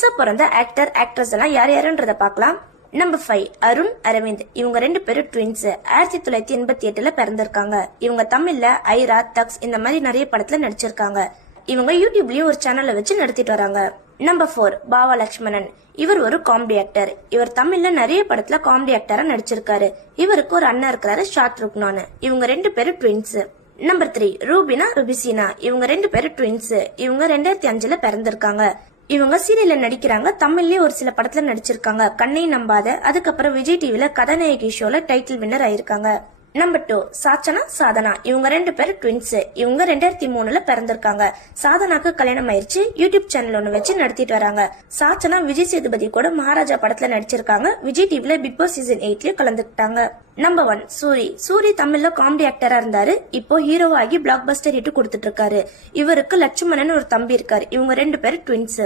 ட்வின்ஸா பிறந்த actor actress எல்லாம் யார் யாருன்றத பார்க்கலாம். நம்பர் 5 அருண் அரவிந்த். இவங்க 2 பேரும் ட்வின்ஸ். 1988ல பிறந்திருக்காங்க. இவங்க தமிழ்ல ஐரா, தக்ஸ் இந்த மாதிரி நிறைய படத்துல நடிச்சிருக்காங்க. இவங்க யூடியூப்லயும் ஒரு சேனல்ல வச்சு நடத்திட்டு வராங்க. நம்பர் 4 பாவா லட்சுமணன். இவர் ஒரு காமெடி ஆக்டர். இவர் தமிழ்ல நிறைய படத்துல காமெடி ஆக்டரா நடிச்சிருக்காரு. இவருக்கு ஒரு அண்ணன் இருக்கிறாரு, ஷார்ட் ருக்னான்னு. இவங்க 2 பேரும் ட்வின்ஸ். நம்பர் 3 ரூபினா ருபிசினா. இவங்க 2 பேரும் ட்வின்ஸ். இவங்க 2005ல பிறந்திருக்காங்க. இவங்க சீரியல்ல நடிக்கிறாங்க. தமிழ்லயே ஒரு சில படத்துல நடிச்சிருக்காங்க. கண்ணை நம்பாத, அதுக்கப்புறம் விஜய் டிவில கதாநாயகி ஷோல டைட்டில் வின்னர் ஆயிருக்காங்க. நம்பர் 2 சாச்சனா சாதனா. இவங்க 2 பேரும் ட்வின்ஸ். இவங்க 2003ல பிறந்திருக்காங்க. சாதனாக்கு கல்யாணம் ஆயிருச்சு. யூடியூப் சேனல் ஒண்ணு வச்சு நடத்திட்டு வராங்க. சாச்சனா விஜய் சேதுபதி கூட மகாராஜா படத்துல நடிச்சிருக்காங்க. விஜய் டிவில பிக் பாஸ் சீசன் 8லயும் கலந்துக்கிட்டாங்க. நம்பர் 1 சூரி. சூரி தமிழ்ல காமெடி ஆக்டரா இருந்தாரு. இப்போ ஹீரோவாகி பிளாக் பஸ்டர் ஹிட் கொடுத்துட்டு இருக்காரு. இவருக்கு லட்சுமணன் ஒரு தம்பி இருக்காரு. இவங்க 2 பேரும் ட்வின்ஸ்.